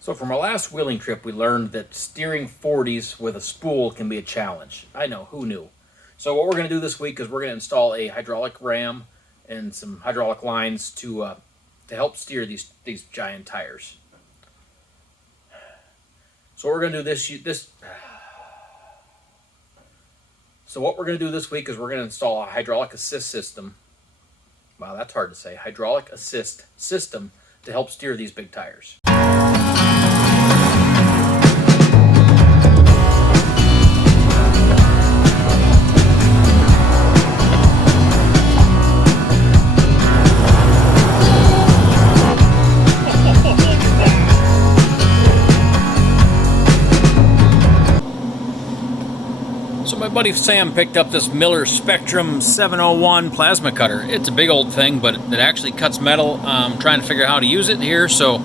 So from our last wheeling trip, we learned that steering 40s with a spool can be a challenge. I know, who knew? So what we're going to do this week is we're going to install a hydraulic ram and some hydraulic lines to help steer these giant tires. So what we're going to do So what we're going to do this week is we're going to install a hydraulic assist system. Wow, that's hard to say. Hydraulic assist system to help steer these big tires. My buddy Sam picked up this Miller Spectrum 701 plasma cutter. It's a big old thing, but it actually cuts metal. I'm trying to figure out how to use it here, so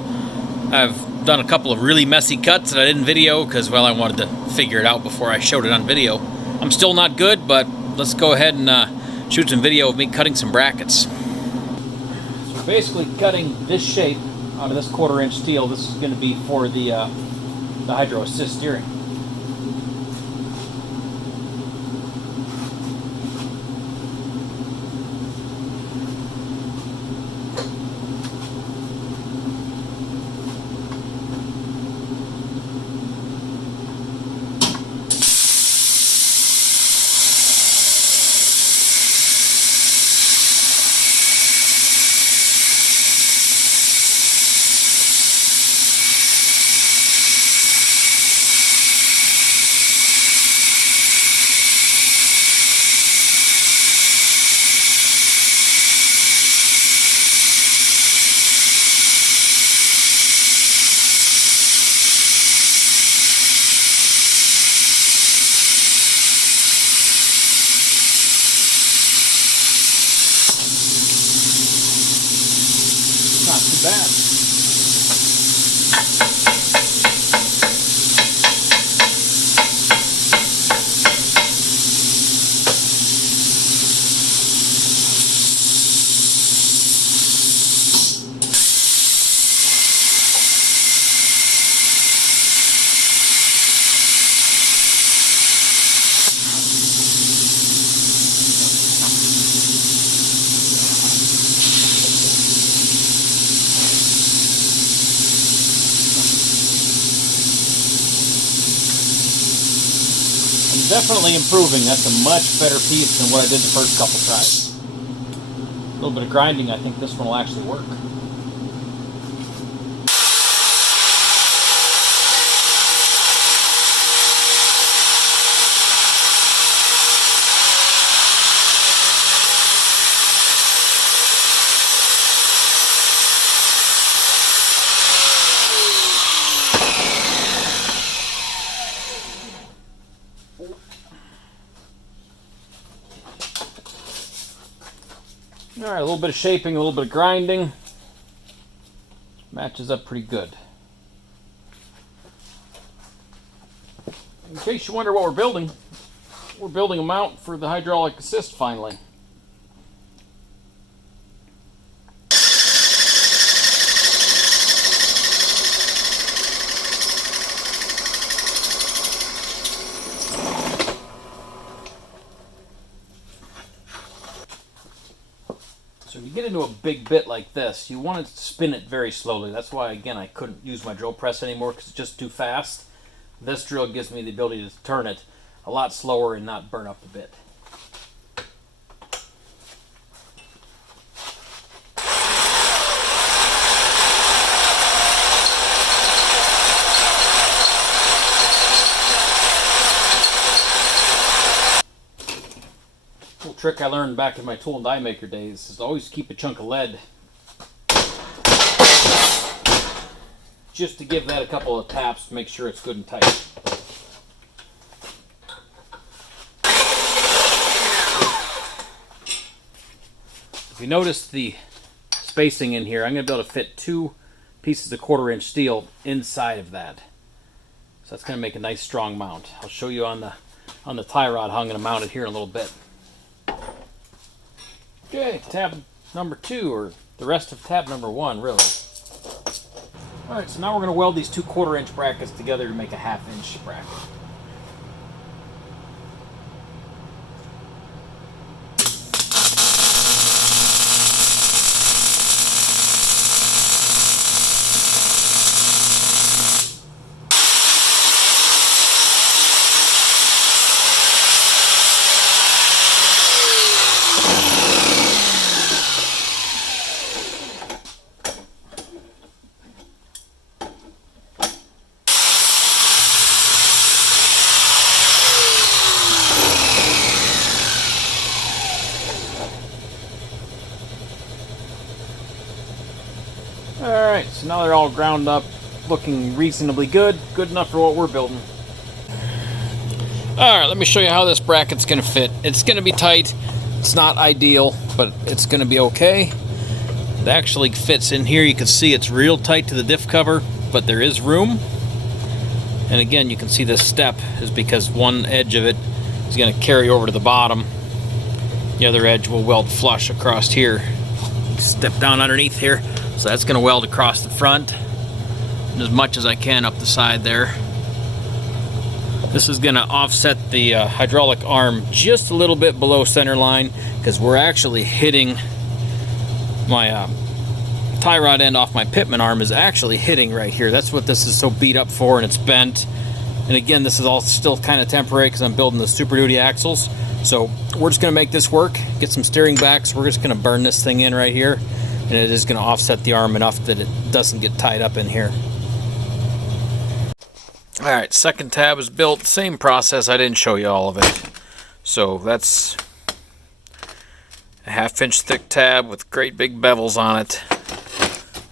I've done a couple of really messy cuts that I didn't video because, well, I wanted to figure it out before I showed it on video. I'm still not good, but let's go ahead and shoot some video of me cutting some brackets. So we're basically cutting this shape out of this 1/4-inch steel. This is going to be for the hydro assist steering. Not too bad. Definitely improving. That's a much better piece than what I did the first couple tries. A little bit of grinding, I think this one will actually work. Alright, a little bit of shaping, a little bit of grinding. Matches up pretty good. In case you wonder what we're building a mount for the hydraulic assist finally. So when you get into a big bit like this, you want to spin it very slowly. That's why, again, I couldn't use my drill press anymore because it's just too fast. This drill gives me the ability to turn it a lot slower and not burn up the bit. Trick I learned back in my tool and die maker days is to always keep a chunk of lead just to give that a couple of taps to make sure it's good and tight. If you notice the spacing in here, I'm going to be able to fit 2 pieces of 1/4-inch steel inside of that. So that's going to make a nice strong mount. I'll show you on the tie rod how I'm going to mount it here in a little bit. Okay, tab number 2, or the rest of tab number 1, really. Alright, so now we're going to weld these 2 1/4-inch brackets together to make a 1/2-inch bracket. Alright, so now they're all ground up, looking reasonably good. Good enough for what we're building. Alright, let me show you how this bracket's going to fit. It's going to be tight. It's not ideal, but it's going to be okay. It actually fits in here. You can see it's real tight to the diff cover, but there is room. And again, you can see this step is because one edge of it is going to carry over to the bottom. The other edge will weld flush across here. Step down underneath here. So that's going to weld across the front and as much as I can up the side there. This is going to offset the hydraulic arm just a little bit below center line because we're actually hitting my tie rod end off my pitman arm is actually hitting right here. That's what this is so beat up for, and it's bent. And again, this is all still kind of temporary because I'm building the Super Duty axles. So we're just going to make this work, get some steering backs. We're just going to burn this thing in right here. And it is going to offset the arm enough that it doesn't get tied up in here. Alright, second tab is built. Same process. I didn't show you all of it. So that's a 1/2-inch thick tab with great big bevels on it.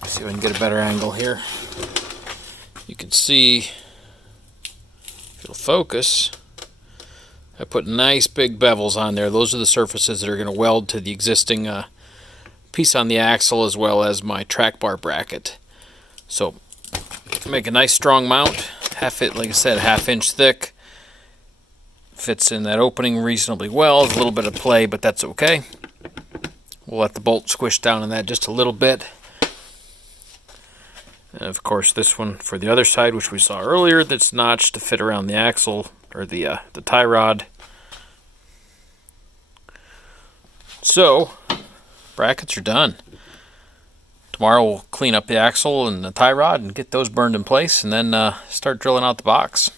Let's see if I can get a better angle here. You can see, if it'll focus, I put nice big bevels on there. Those are the surfaces that are going to weld to the existing piece on the axle as well as my track bar bracket. So make a nice strong mount. Like I said, 1/2-inch thick. Fits in that opening reasonably well. There's a little bit of play, but that's okay. We'll let the bolt squish down in that just a little bit. And of course this one for the other side, which we saw earlier, that's notched to fit around the axle or the tie rod. So brackets are done. Tomorrow we'll clean up the axle and the tie rod and get those burned in place, and then start drilling out the box.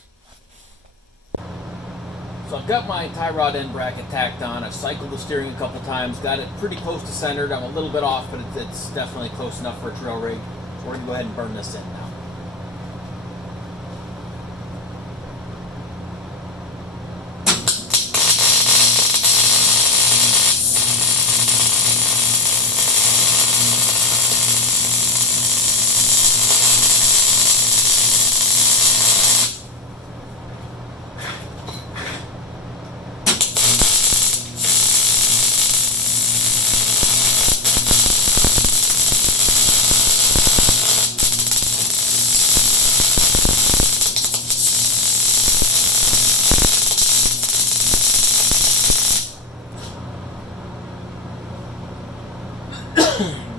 So I've got my tie rod end bracket tacked on. I've cycled the steering a couple times, got it pretty close to centered. I'm a little bit off, but it's definitely close enough for a trail rig. So we're going to go ahead and burn this in now.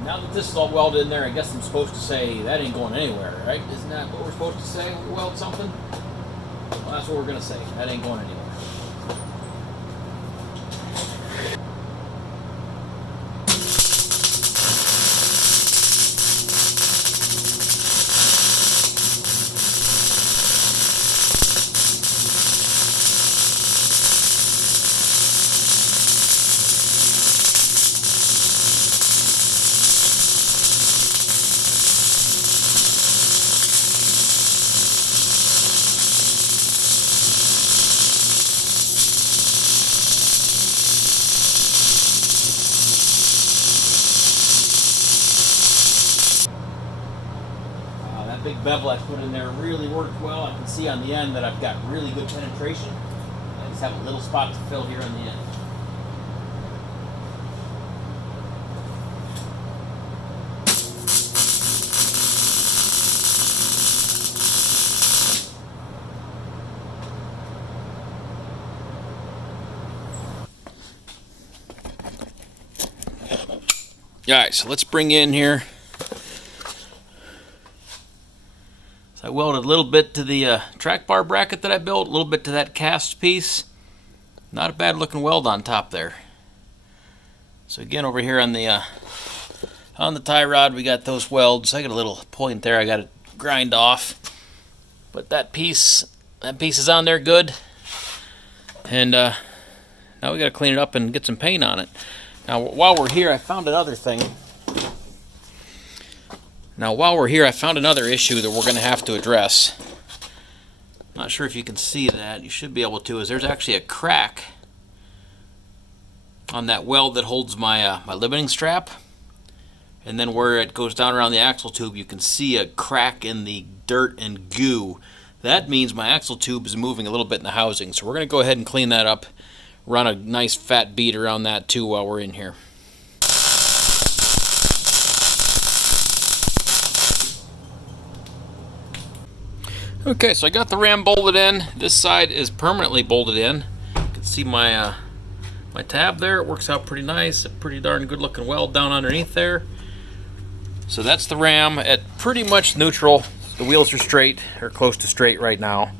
Now that this is all welded in there, I guess I'm supposed to say that ain't going anywhere, right? Isn't that what we're supposed to say when we weld something? Well, that's what we're going to say. That ain't going anywhere. Big bevel I put in there really worked well. I can see on the end that I've got really good penetration. I just have a little spot to fill here on the end. Alright, so let's bring in here. So I welded a little bit to the track bar bracket that I built, a little bit to that cast piece. Not a bad looking weld on top there. So again, over here on the tie rod, we got those welds. I got a little point there I got to grind off, but that piece is on there good. And now we got to clean it up and get some paint on it. Now while we're here, I found another thing. Another issue that we're going to have to address. Not sure if you can see that. You should be able to. There's actually a crack on that weld that holds my my limiting strap, and then where it goes down around the axle tube, you can see a crack in the dirt and goo. That means my axle tube is moving a little bit in the housing, so we're going to go ahead and clean that up, run a nice fat bead around that too while we're in here. Okay, so I got the ram bolted in. This side is permanently bolted in. You can see my my tab there. It works out pretty nice. A pretty darn good looking weld down underneath there. So that's the ram at pretty much neutral. The wheels are straight, or close to straight right now.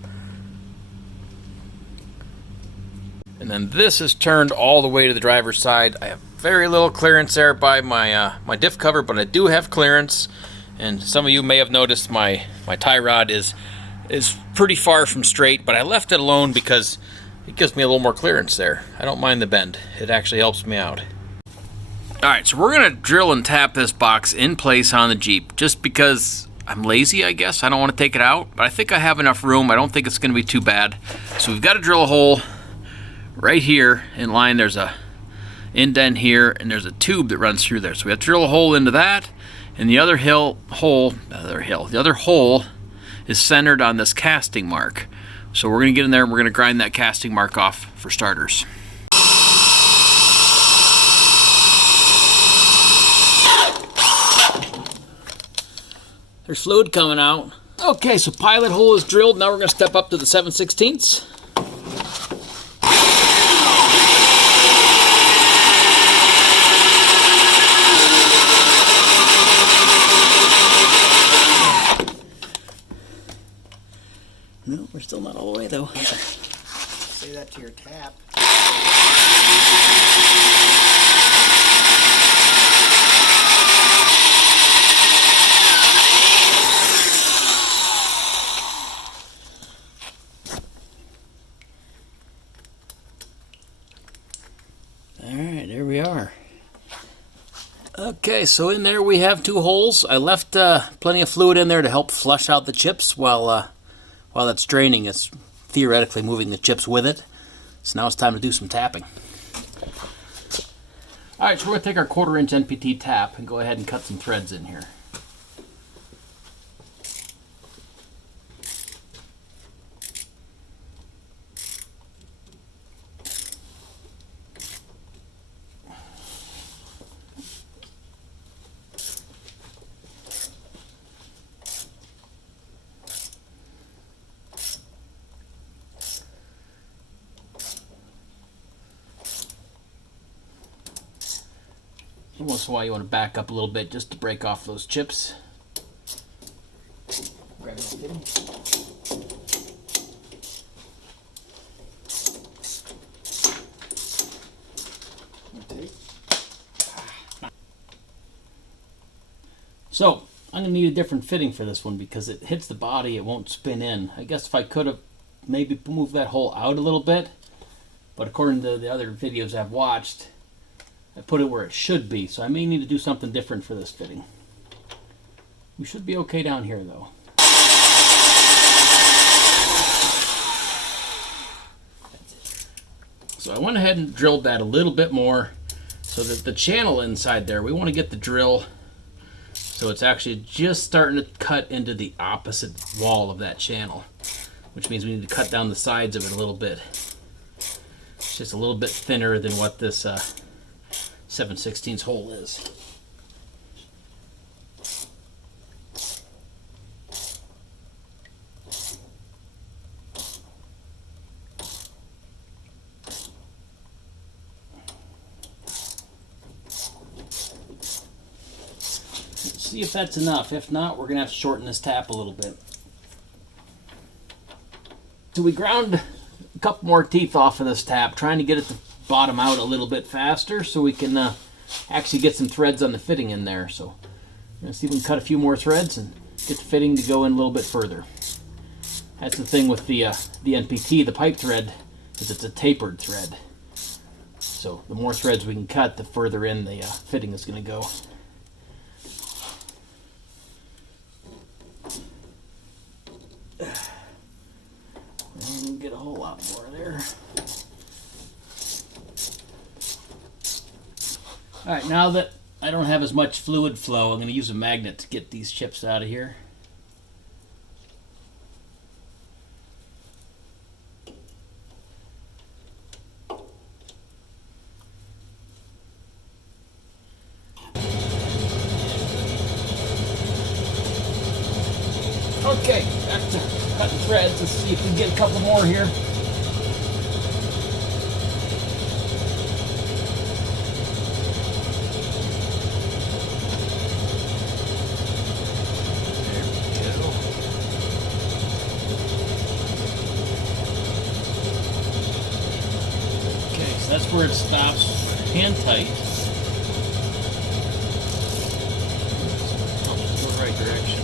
And then this is turned all the way to the driver's side. I have very little clearance there by my my diff cover, but I do have clearance. And some of you may have noticed my tie rod is pretty far from straight, but I left it alone because it gives me a little more clearance there. I don't mind the bend. It actually helps me out. Alright, so we're going to drill and tap this box in place on the Jeep, just because I'm lazy, I guess. I don't want to take it out, but I think I have enough room. I don't think it's going to be too bad. So we've got to drill a hole right here in line. There's a indent here, and there's a tube that runs through there. So we have to drill a hole into that, and the other hole is centered on this casting mark. So we're going to get in there and we're going to grind that casting mark off for starters. There's fluid coming out. Okay, so pilot hole is drilled. Now we're going to step up to the 7/16. No, we're still not all the way though. Yeah. Say that to your tap. Alright, there we are. Okay, so in there we have 2 holes. I left plenty of fluid in there to help flush out the chips while that's draining. It's theoretically moving the chips with it. So now it's time to do some tapping. Alright, so we're going to take our 1/4 inch NPT tap and go ahead and cut some threads in here. Once in a while you want to back up a little bit just to break off those chips. Grab it. So I'm going to need a different fitting for this one because it hits the body, it won't spin in. I guess if I could have maybe moved that hole out a little bit, but according to the other videos I've watched, I put it where it should be, so I may need to do something different for this fitting. We should be okay down here though. So I went ahead and drilled that a little bit more so that the channel inside there, we want to get the drill so it's actually just starting to cut into the opposite wall of that channel, which means we need to cut down the sides of it a little bit. It's just a little bit thinner than what this 7/16 hole is. see if that's enough. If not, we're gonna have to shorten this tap a little bit. So we ground a couple more teeth off of this tap, trying to get it to bottom out a little bit faster so we can actually get some threads on the fitting in there. So we're gonna see if we can cut a few more threads and get the fitting to go in a little bit further. That's the thing with the NPT, the pipe thread, is it's a tapered thread. So the more threads we can cut, the further in the fitting is going to go. And get a whole lot more there. All right, now that I don't have as much fluid flow, I'm going to use a magnet to get these chips out of here. Okay, back to cutting threads. Let's see if we can get a couple more here. There we go. Okay, so that's where it stops, hand tight. Go the right direction.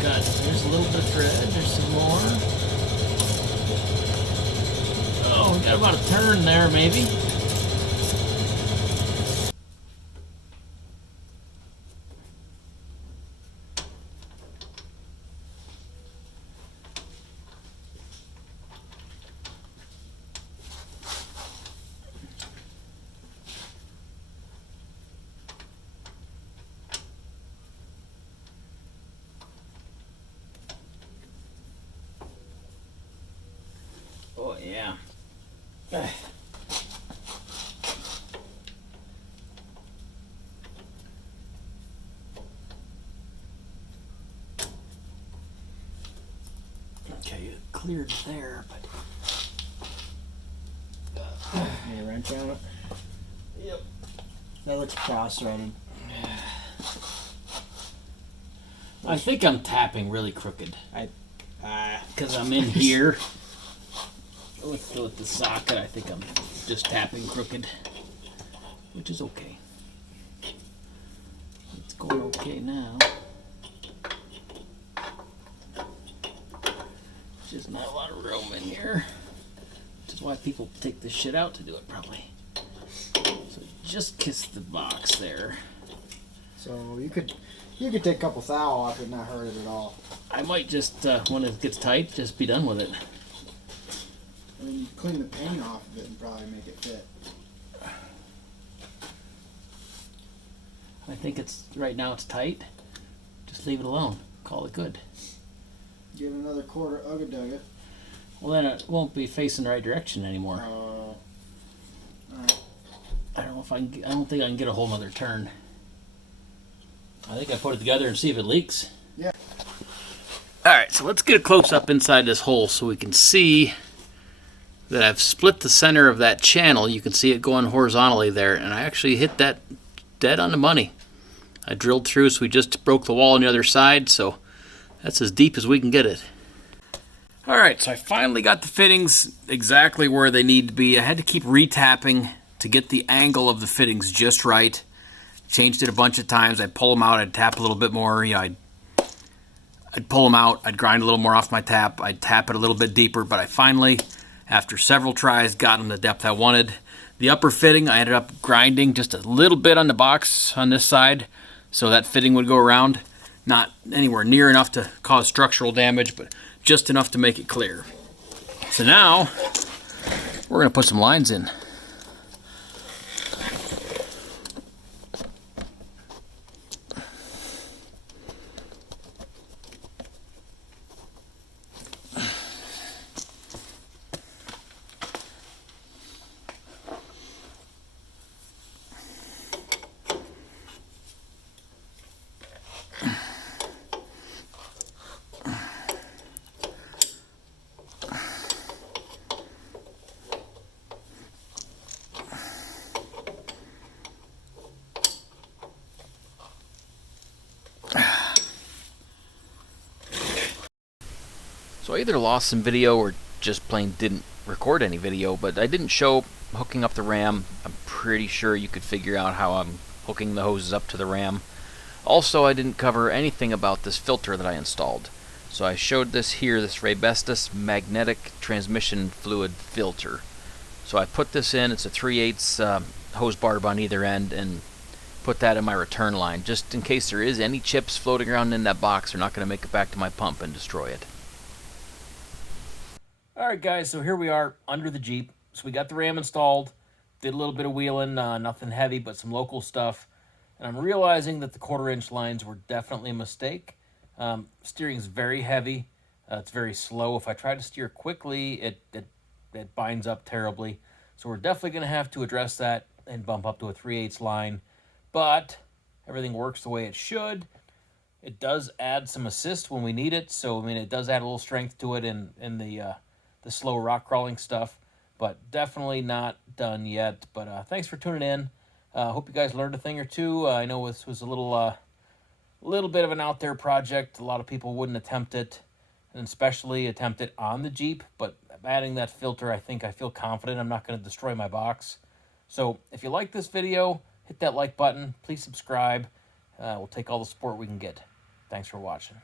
Got, there's a little bit of thread, there's some more. Oh, we got about a turn there, maybe. Oh, yeah. Okay, it cleared there, but... Need a wrench on it? Yep. That looks cross-threaded. I think I'm tapping really crooked. Because I'm in here. With the socket, I think I'm just tapping crooked, which is okay. It's going okay now. There's just not a lot of room in here, which is why people take this shit out to do it, probably. So just kiss the box there. So you could take a couple thou off it and not hurt it at all. I might just, when it gets tight, just be done with it. I mean, you clean the paint off of it and probably make it fit. I think it's, right now it's tight. Just leave it alone. Call it good. Give it another quarter ugga-dugga. Well, then it won't be facing the right direction anymore. Alright. I don't know if I don't think I can get a whole nother turn. I think I put it together and see if it leaks. Yeah. Alright, so let's get a close-up inside this hole so we can see that I've split the center of that channel. You can see it going horizontally there, and I actually hit that dead on the money. I drilled through, so we just broke the wall on the other side, so that's as deep as we can get it. Alright, so I finally got the fittings exactly where they need to be. I had to keep retapping to get the angle of the fittings just right. Changed it a bunch of times. I'd pull them out, I'd tap a little bit more, you know, I'd pull them out, I'd grind a little more off my tap, I'd tap it a little bit deeper, but I finally, after several tries, got them the depth I wanted. The upper fitting, I ended up grinding just a little bit on the box on this side, so that fitting would go around. Not anywhere near enough to cause structural damage, but just enough to make it clear. So now, we're gonna put some lines in. I either lost some video or just plain didn't record any video, but I didn't show hooking up the ram. I'm pretty sure you could figure out how I'm hooking the hoses up to the ram. Also, I didn't cover anything about this filter that I installed. So I showed this here, this Rabestus magnetic transmission fluid filter. So I put this in, it's a 3/8 hose barb on either end, and put that in my return line, just in case there is any chips floating around in that box. They're not going to make it back to my pump and destroy it. Alright guys, so here we are under the Jeep. So we got the ram installed, did a little bit of wheeling, nothing heavy but some local stuff. And I'm realizing that the 1/4-inch lines were definitely a mistake. Steering is very heavy, it's very slow. If I try to steer quickly, it binds up terribly. So we're definitely going to have to address that and bump up to a 3/8 line. But everything works the way it should. It does add some assist when we need it. So, I mean, it does add a little strength to it in the slow rock crawling stuff. But definitely not done yet. But thanks for tuning in. Hope you guys learned a thing or two. I know this was a little bit of an out there project. A lot of people wouldn't attempt it, and especially attempt it on the Jeep. But adding that filter, I feel confident I'm not going to destroy my box. So if you like this video, hit that like button. Please subscribe. We'll take all the support we can get. Thanks for watching.